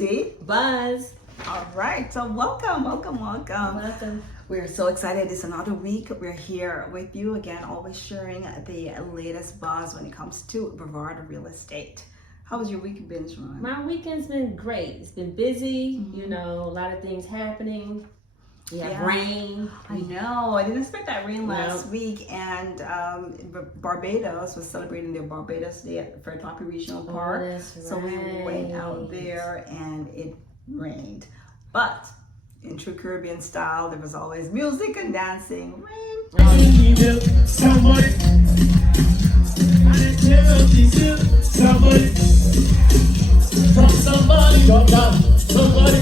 Realty Buzz. All right, so welcome. We're so excited. It's another week. We're here with you again, always sharing the latest buzz when it comes to Brevard real estate. How was your week been, Sharon? My weekend's been great. It's been busy, a lot of things happening. We have rain. I know. I didn't expect that rain last week. And Barbados was celebrating their Barbados Day at Fairtoppy Regional Park. That's So we went out there and it rained. But in true Caribbean style, there was always music and dancing. Rain. Somebody. Drop down, somebody.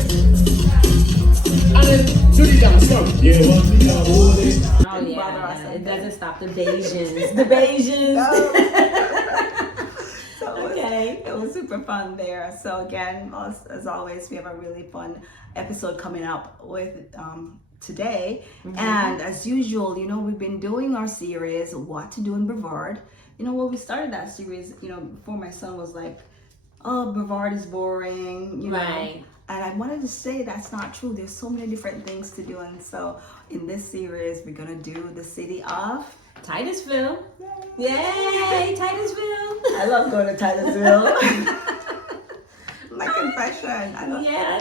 Oh yeah, it doesn't stop the Bajans. The Bajans. So it was super fun there. So again, as always, we have a really fun episode coming up with today. And as usual, we've been doing our series, What to Do in Brevard. When we started that series, before my son was like, oh, Brevard is boring, Right. And I wanted to say that's not true. There's so many different things to do. And so in this series, we're going to do the city of Titusville. Yay, Titusville. I love going to Titusville. My confession.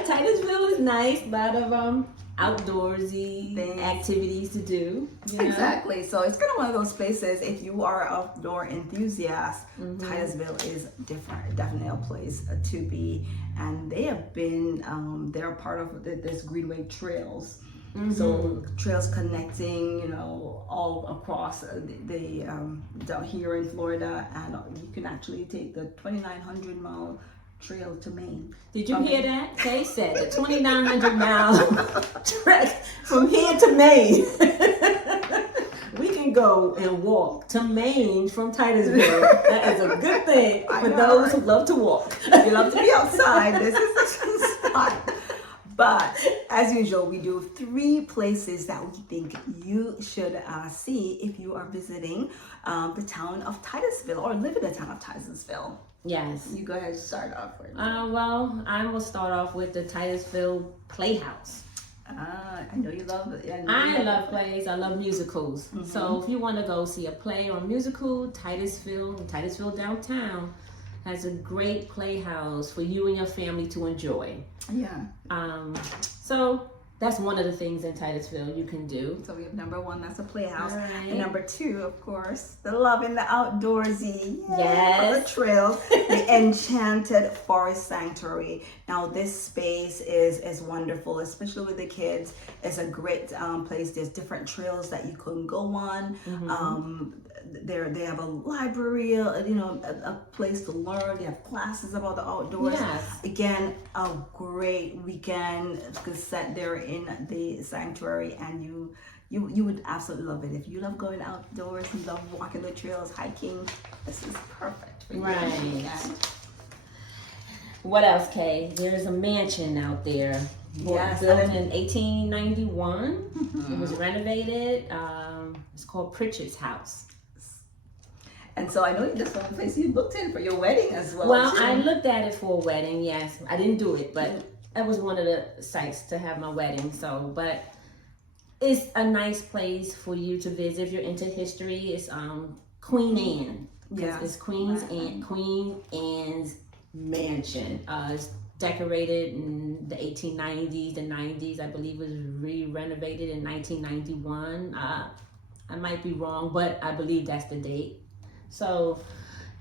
Titusville is nice. A lot of outdoorsy activities to do. Exactly. So it's kind of one of those places, if you are an outdoor enthusiast, Titusville is definitely a place to be. And they have been, they're part of this Greenway Trails. So trails connecting, all across the down here in Florida, and you can actually take the 2,900 mile trail to Maine. Did you hear that? Kay said the 2,900 mile trek from here to Maine. We can go and walk to Maine from Titusville. That is a good thing for those who love to walk. If you love to be outside, this is the spot. But as usual, we do 3 places that we think you should see if you are visiting the town of Titusville or live in the town of Titusville. Yes. You go ahead and start off with. Well, I will start off with the Titusville Playhouse. I know you love it. I love plays. I love musicals. So if you want to go see a play or musical, Titusville downtown has a great playhouse for you and your family to enjoy. Yeah. So that's one of the things in Titusville you can do. So we have number 1, that's a playhouse. Right. And number 2, of course, the love in the outdoorsy. Yes. The trail, the Enchanted Forest Sanctuary. Now this space is wonderful, especially with the kids. It's a great place. There's different trails that you can go on. They have a library, a place to learn. They have classes about the outdoors. Yes. Again, a great weekend set there in the sanctuary, and you would absolutely love it. If you love going outdoors, you love walking the trails, hiking, this is perfect for you. Right. What else, Kay? There's a mansion out there. Yes, built in 1891. It was renovated. It's called Pritchard's House. And so I know that's one place you booked in for your wedding as well. Well, too. I looked at it for a wedding, yes. I didn't do it, but it was one of the sites to have my wedding. So, but it's a nice place for you to visit if you're into history. It's Queen Anne. Yeah. It's Queen Anne's mansion. It's decorated in the 1890s, the 90s. I believe it was re-renovated in 1991. I might be wrong, but I believe that's the date. So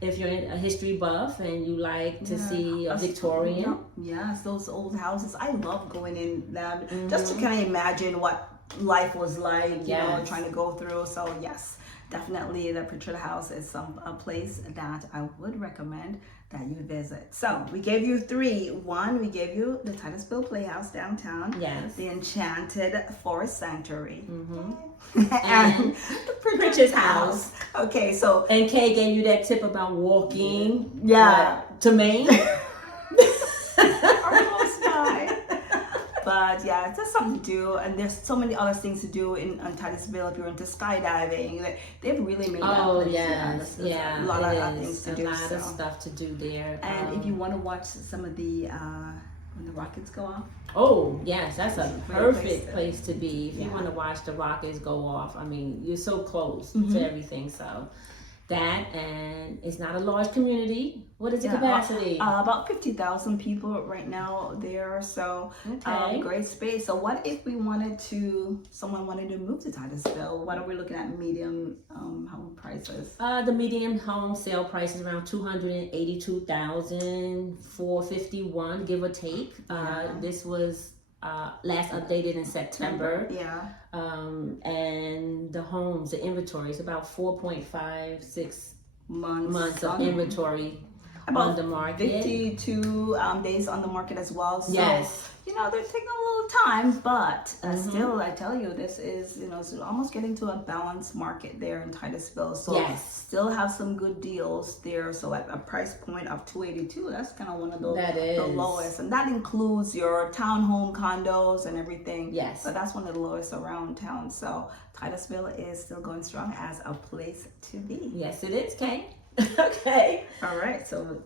if you're a history buff and you like to see a Victorian. Yes, those old houses. I love going in them just to kind of imagine what life was like, trying to go through. So yes, definitely the Pritchard House is a place that I would recommend that you visit. So we gave you 3. 1, we gave you the Titusville Playhouse downtown. Yes. The Enchanted Forest Sanctuary. And the Pritchard's House. Okay, so. And Kay gave you that tip about walking. Yeah. To Maine. Almost fine. But yeah, it's just something to do, and there's so many other things to do in Titusville. If you're into skydiving, they've really made that place. Yes, a lot of things to do. A lot of stuff to do there. And if you want to watch some of the when the rockets go off. Oh, yes, that's a Great perfect place to be if you Yeah. want to watch the Rockets go off. I mean, you're so close Mhm. to everything. So that, and it's not a large community. What is the Yeah, capacity? About 50,000 people right now there. So Okay. great space. So what if we wanted to, someone wanted to move to Titusville? What are we looking at medium home prices? The median home sale price is around 282,451, give or take. This was last updated in September. Yeah. And the homes, the inventory is about 4.56 months of on- inventory About on the market. 52 days on the market as well. So, Yes. they're taking a little time, but still, I tell you, this is, it's almost getting to a balanced market there in Titusville. So, Yes. still have some good deals there. So, at a price point of 282, that's kind of one of those, That the is. lowest. And that includes your townhome condos and everything. Yes. But that's one of the lowest around town. So, Titusville is still going strong as a place to be. Yes, it is, Kay. Okay. All right, so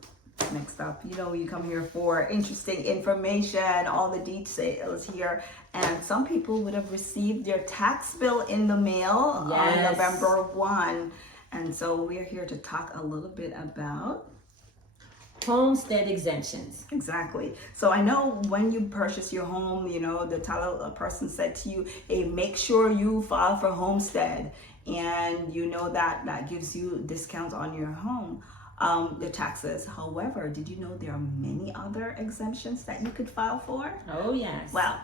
next up, you come here for interesting information, all the details here. And some people would have received their tax bill in the mail on Yes. November 1. And so we're here to talk a little bit about Homestead exemptions. exactly. So I know when you purchase your home, the title person said to you, hey, make sure you file for Homestead. And that gives you discounts on your home, the taxes. However, did you know there are many other exemptions that you could file for? Oh, yes. Well,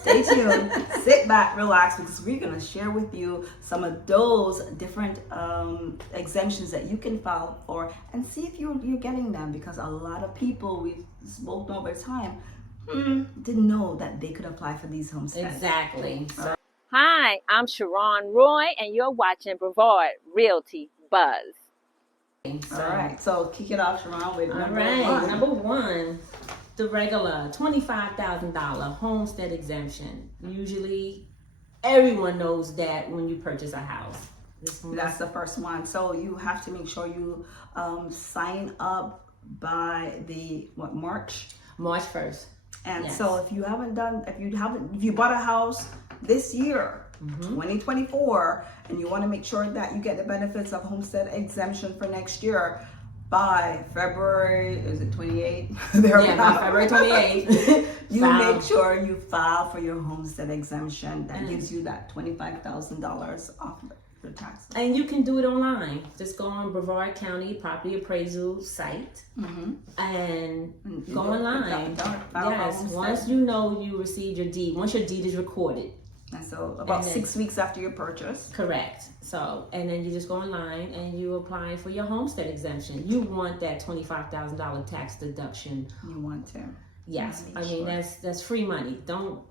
stay tuned, sit back, relax, because we're going to share with you some of those different exemptions that you can file for and see if you're getting them, because a lot of people we've spoken over time didn't know that they could apply for these homesteads. Exactly. So, Hi, I'm Sharon Roy, and you're watching Brevard Realty Buzz. All right, so kick it off, Sharon, with all number right. one. Number one, the regular $25,000 homestead exemption. Usually, everyone knows that when you purchase a house. That's the first one. So you have to make sure you sign up by March? March 1st. And Yes. so if you bought a house this year, 2024, and you want to make sure that you get the benefits of homestead exemption for next year by February, is it 28? Yeah, by February 28th. You File. make sure you file for your homestead exemption. That gives you that $25,000 off your taxes. And you can do it online. Just go on Brevard County Property Appraisal site and go online. File for Yes, homestead. once you received your deed, once your deed is recorded. And so about And then- 6 weeks after your purchase. Correct. So, and then you just go online and you apply for your homestead exemption. You want that $25,000 tax deduction. You want to. Yes, Make I mean sure. that's free money. Don't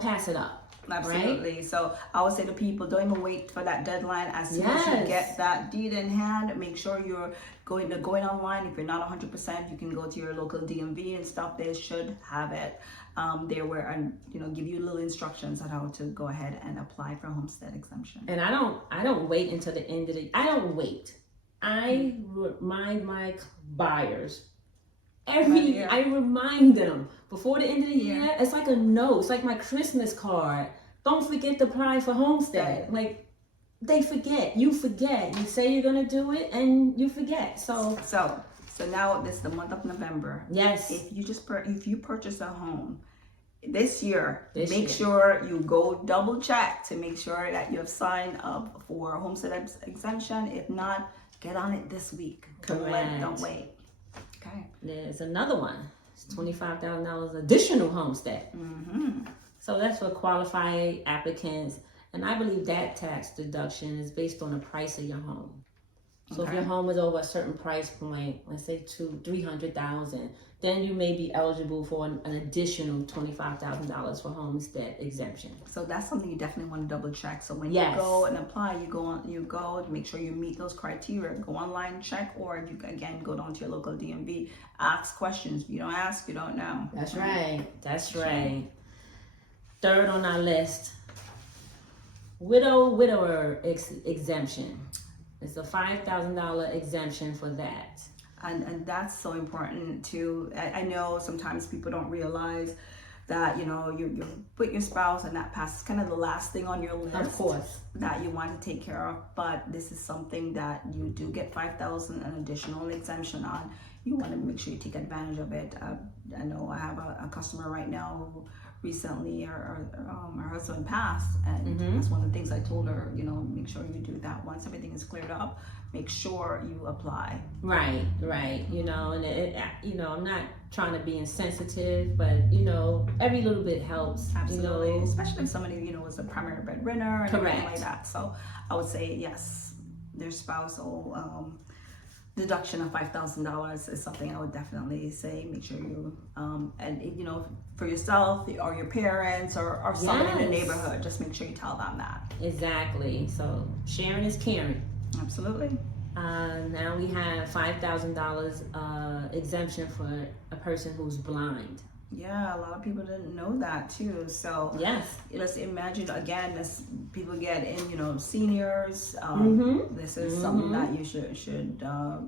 pass it up. Absolutely. So I would say to people, don't even wait for that deadline. As soon as you Yes. get that deed in hand, make sure you're going online. If you're not 100%, you can go to your local DMV and stuff. They should have it there where, and give you little instructions on how to go ahead and apply for homestead exemption. And I don't wait until the end of the. I don't wait. I remind my buyers every year. I remind them before the end of the year. Yeah. It's like a note. It's like my Christmas card. Don't forget to apply for homestead. Like they forget. You forget. You say you're gonna do it and you forget. So So now this is the month of November. yes. If you purchase a home this year, This make year. sure you go double check to make sure that you have signed up for homestead exemption. If not, get on it this week. Correct. Don't wait. Okay. There's another one. It's $25,000 additional homestead. Mm-hmm. So that's for qualified applicants. And I believe that tax deduction is based on the price of your home. So if Okay. your home is over a certain price point, let's say $300,000, then you may be eligible for an additional $25,000 for homestead exemption. So that's something you definitely want to double check. So when Yes. you go and apply, you go to make sure you meet those criteria. Go online, check, or you can again go down to your local DMV, ask questions. If you don't ask, you don't know. That's right. That's right. Third on our list, widower exemption. It's a $5,000 exemption for that. And that's so important too. I know sometimes people don't realize that, you know, you put your spouse and that past is kind of the last thing on your list. Of course. That you want to take care of, but this is something that you do get 5,000 an additional exemption on. You want to make sure you take advantage of it. I know I have a customer right now who recently her husband passed, and that's one of the things I told her, you know, make sure you do that. Once everything is cleared up, make sure you apply. Right. You know, and you know, I'm not trying to be insensitive, but you know, every little bit helps. Absolutely, You know? especially if somebody, you know, was a primary breadwinner and everything like that. So I would say yes, their spousal deduction of $5,000 is something I would definitely say. Make sure you and you know, for yourself or your parents or somebody in the neighborhood, just make sure you tell them that. Exactly. So sharing is caring. Absolutely. Now we have $5,000 exemption for a person who's blind. Yeah, a lot of people didn't know that too. So Yes. let's imagine again, as people get in, you know, seniors. This is something that you should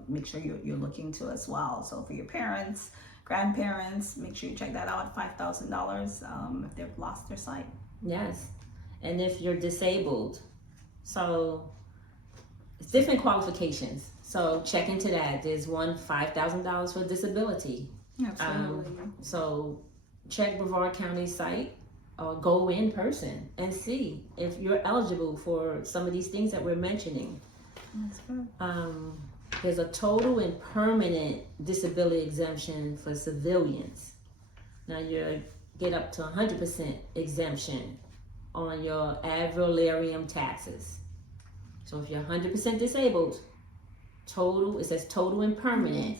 make sure you're looking to as well. So for your parents, grandparents, make sure you check that out. $5,000 if they've lost their sight. Yes. And if you're disabled, so it's different qualifications. So check into that. There's one $5,000 for disability. Absolutely. So check Brevard County site or go in person and see if you're eligible for some of these things that we're mentioning. That's good. There's a total and permanent disability exemption for civilians. Now you get up to 100% exemption on your ad valorem taxes. So if you're 100% disabled, it says total and permanent,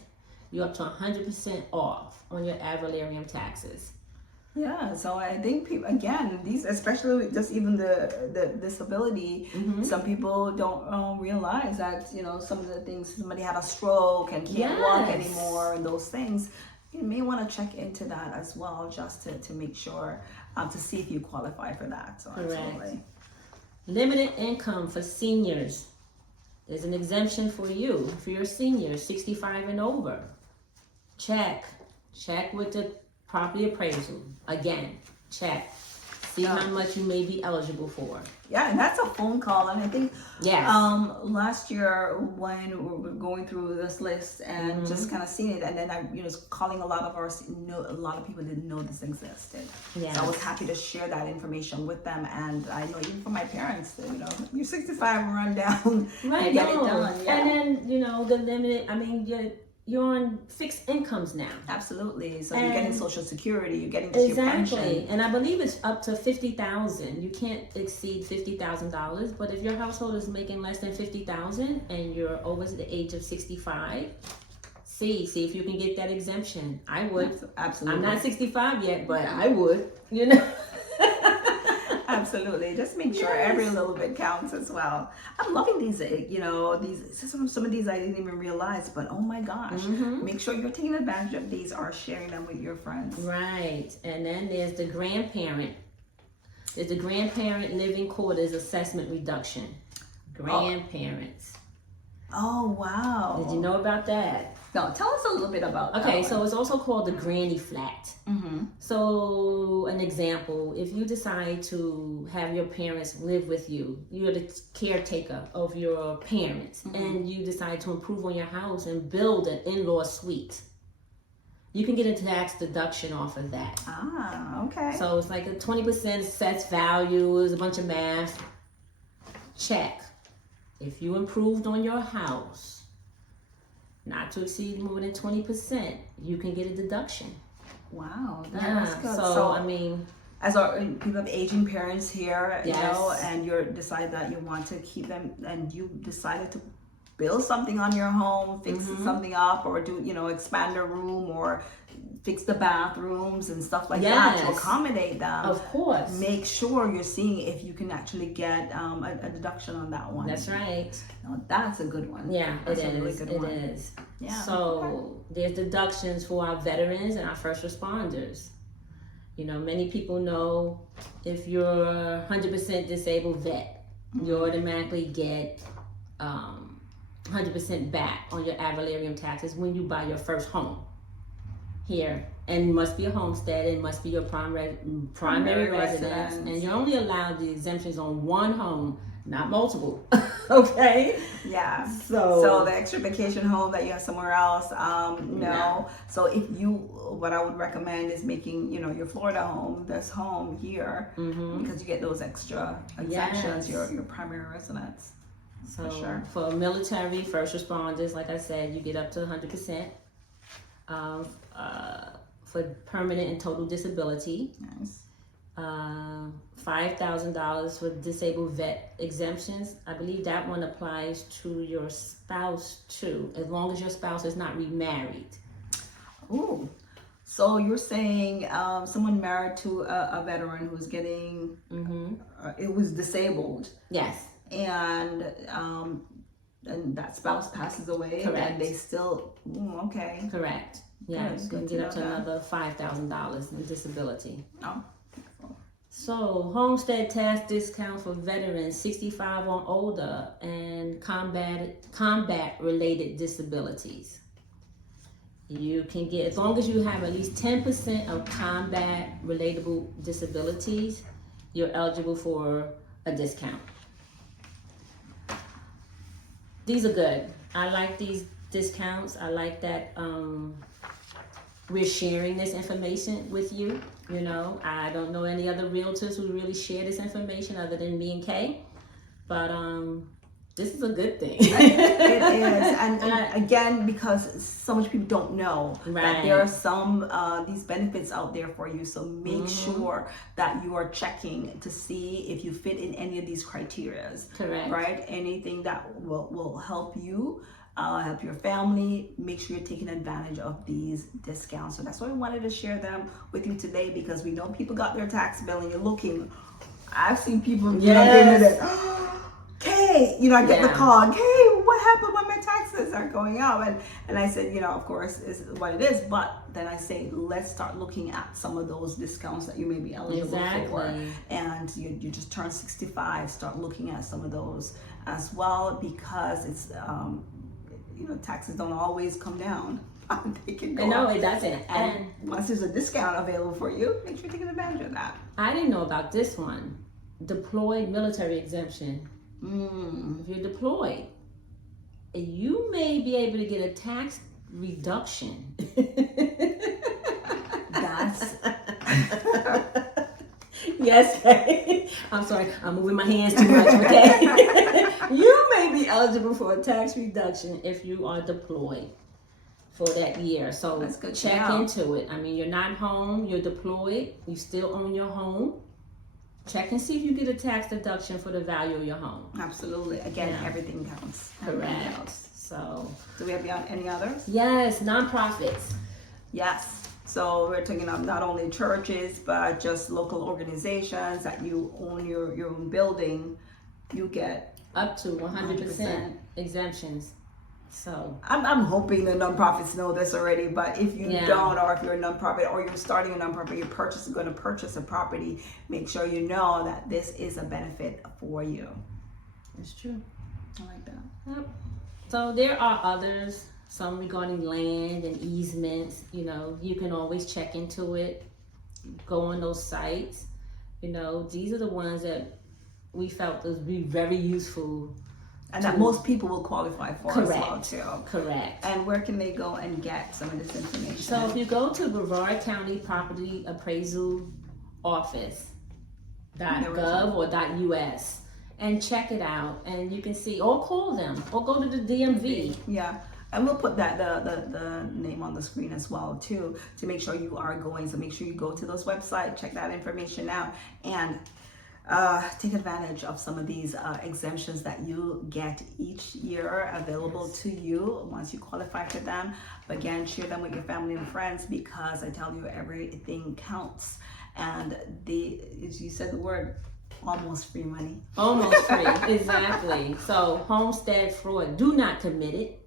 you're up to 100% off on your ad valorem taxes. Yeah, so I think people, again, these, especially just even the disability, some people don't realize that, you know, some of the things, somebody had a stroke and can't walk anymore and those things. You may want to check into that as well, just to make sure, to see if you qualify for that. So absolutely. Limited income for seniors. There's an exemption for you, for your seniors, 65 and over. Check with the property appraisal. Again, check. See how much you may be eligible for. Yeah, and that's a phone call. And I think last year when we were going through this list and just kind of seeing it, and then I, you know, calling a lot of a lot of people didn't know this existed. Yes. So I was happy to share that information with them, and I know even for my parents, you know, you're 65, run down, Right, get it done. Yeah. And then, you know, the limited, I mean, you're on fixed incomes now. Absolutely. So you're getting Social Security, you're getting just your pension. And I believe it's up to $50,000. You can't exceed $50,000. But if your household is making less than $50,000 and you're over the age of 65, see if you can get that exemption. I would. Absolutely. I'm not 65 yet, but I would. You know. Absolutely. Just make sure every little bit counts as well. I'm loving these, you know, some of these I didn't even realize, but oh my gosh. Make sure you're taking advantage of these or sharing them with your friends. Right. And then there's the grandparent. There's the grandparent living quarters assessment reduction. Grandparents. Oh, wow. Did you know about that? No, tell us a little bit about that. Okay, so it's also called the granny flat. So an example, if you decide to have your parents live with you, you're the caretaker of your parents, and you decide to improve on your house and build an in-law suite, you can get a tax deduction off of that. Ah, okay. So it's like a 20% assessed value, is a bunch of math. Check. If you improved on your house, not to exceed more than 20%, you can get a deduction. Wow, that's good. So I mean, as our people have aging parents here, you Yes. know, and you decide that you want to keep them, and you decided to build something on your home, fix something up, or do, you know, expand a room or fix the bathrooms and stuff like that to accommodate them. Of course. Make sure you're seeing if you can actually get a deduction on that one. That's right. No, that's a good one. Yeah, That's it a really is. good It one. is. Yeah. So there's deductions for our veterans and our first responders. You know, many people know if you're 100% disabled vet, you automatically get 100% back on your ad valorem taxes when you buy your first home here. And it must be a homestead, it must be your primary residence, and you're only allowed the exemptions on one home, not multiple. Okay? Yeah. So So the extra vacation home that you have somewhere else, no. So if you, what I would recommend is making, your Florida home, this home here, because you get those extra exemptions, Yes. your primary residence. So sure. for military, first responders, like I said, you get up to 100%. For permanent and total disability, Nice. $5,000 for disabled vet exemptions. I believe that one applies to your spouse too, as long as your spouse is not remarried. Ooh. So you're saying someone married to a veteran who's getting, it was disabled, Yes, and that spouse passes away, Correct. and they still, okay. correct. Yes, you Good can to get up know to that. another $5,000 in disability. Oh. So, homestead tax discount for veterans 65 or older and combat related disabilities. You can get, as long as you have at least 10% of combat relatable disabilities, you're eligible for a discount. These are good. I like these discounts. I like that we're sharing this information with you. I don't know any other realtors who really share this information other than me and Kay, but this is a good thing. It is, and again, because so much people don't know that Right. there are some these benefits out there for you. So make sure that you are checking to see if you fit in any of these criterias. Correct. Right? Anything that will help you. Help your family. Make sure you're taking advantage of these discounts. So that's why we wanted to share them with you today, because we know people got their tax bill and you're looking. I've seen people Yes. getting it. Kay, I get the Yeah. call. Kay, what happened when my taxes are going up? And I said, of course, is what it is. But then I say, let's start looking at some of those discounts that you may be eligible for. Exactly. And you just turned 65. Start looking at some of those as well, because it's taxes don't always come down. They can go No, up. it doesn't. And once there's a discount available for you, make sure you're taking advantage of that. I didn't know about this one. Deployed military exemption. If you're deployed, you may be able to get a tax reduction. That's Yes, Kay. I'm sorry, I'm moving my hands too much, okay? You may be eligible for a tax reduction if you are deployed for that year. So That's good to check know. into it. I mean, you're not home, you're deployed, you still own your home. Check and see if you get a tax deduction for the value of your home. absolutely. Again, Yeah. everything counts. Everything Correct. counts. So, Do we have any others? yes, nonprofits. Yes. So we're talking of not only churches, but just local organizations that you own your own building. You get. Up to 100% 100%. exemptions. So, I'm hoping the nonprofits know this already, but if you Yeah. don't, or if you're a nonprofit, or you're starting a nonprofit, you're going to purchase a property, make sure you know that this is a benefit for you. it's true. I like that. Yep. So there are others, some regarding land and easements. You can always check into it, go on those sites. These are the ones that we felt would be very useful. And that most people will qualify for as well Correct. too. Correct. And where can they go and get some of this information? So if you go to Brevard County Property Appraisal Office .gov or .us and check it out, and you can see, or call them, or go to the DMV. Yeah, and we'll put that the name on the screen as well too, to make sure you are going. So make sure you go to those websites, check that information out, and take advantage of some of these exemptions that you get each year available to you once you qualify for them. But again, share them with your family and friends, because I tell you, everything counts. And as you said the word, almost free money. Almost free, exactly. So homestead fraud, do not commit it.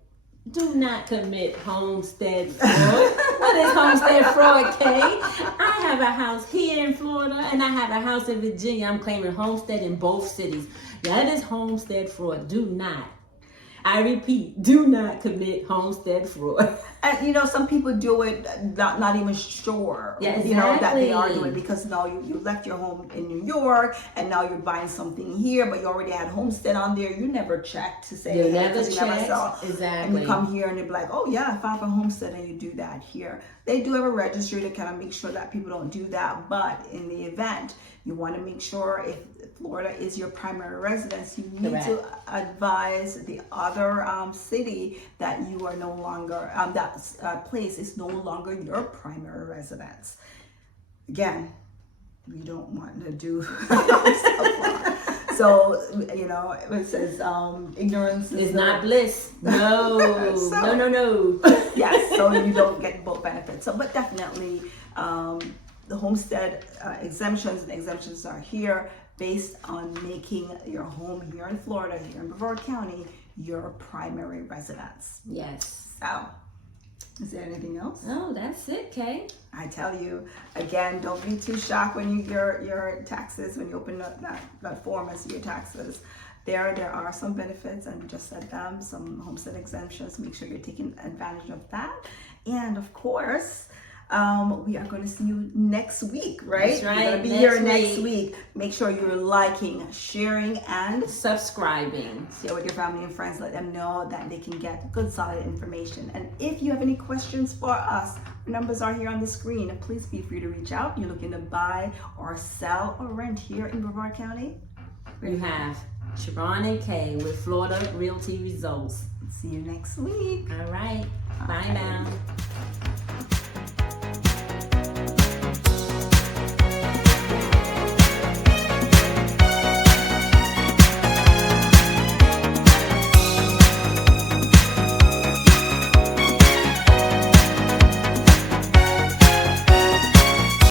Do not commit homestead fraud. What is homestead fraud, Kay? I have a house here in Florida and I have a house in Virginia. I'm claiming homestead in both cities. That is homestead fraud. Do not. I repeat, do not commit homestead fraud. And you know, some people do it not even sure, Yeah, you know, that they are exactly. doing it, because now you left your home in New York and now you're buying something here, but you already had homestead on there. You never checked to say, You hey, never 'cause you never checked. saw. And Exactly. you come here and they're like, oh yeah, I filed for homestead, and you do that here. They do have a registry to kind of make sure that people don't do that, but in the event, you want to make sure if Florida is your primary residence, you need Correct. to advise the other city that you are no longer, that place is no longer your primary residence. Again, we don't want to do stuff. So, you know, it says ignorance It's not bliss. No, So- no. Yes, so you don't get both benefits. So, but definitely, the homestead exemptions are here based on making your home here in Florida, here in Brevard County, your primary residence. Yes. So, is there anything else? Oh, that's it, Kay. I tell you, again, don't be too shocked when you get your taxes, when you open up that form and see your taxes. There are some benefits, and we just said them, some homestead exemptions. Make sure you're taking advantage of that. And of course, we are going to see you next week, right? That's right, You're going to be next here next week. week. Make sure you're liking, sharing, and Subscribing. share with your family and friends. Let them know that they can get good, solid information. And if you have any questions for us, our numbers are here on the screen. Please feel free to reach out. You're looking to buy or sell or rent here in Brevard County. You have Sharon and Kay with Florida Realty Results. See you next week. All right. Bye now.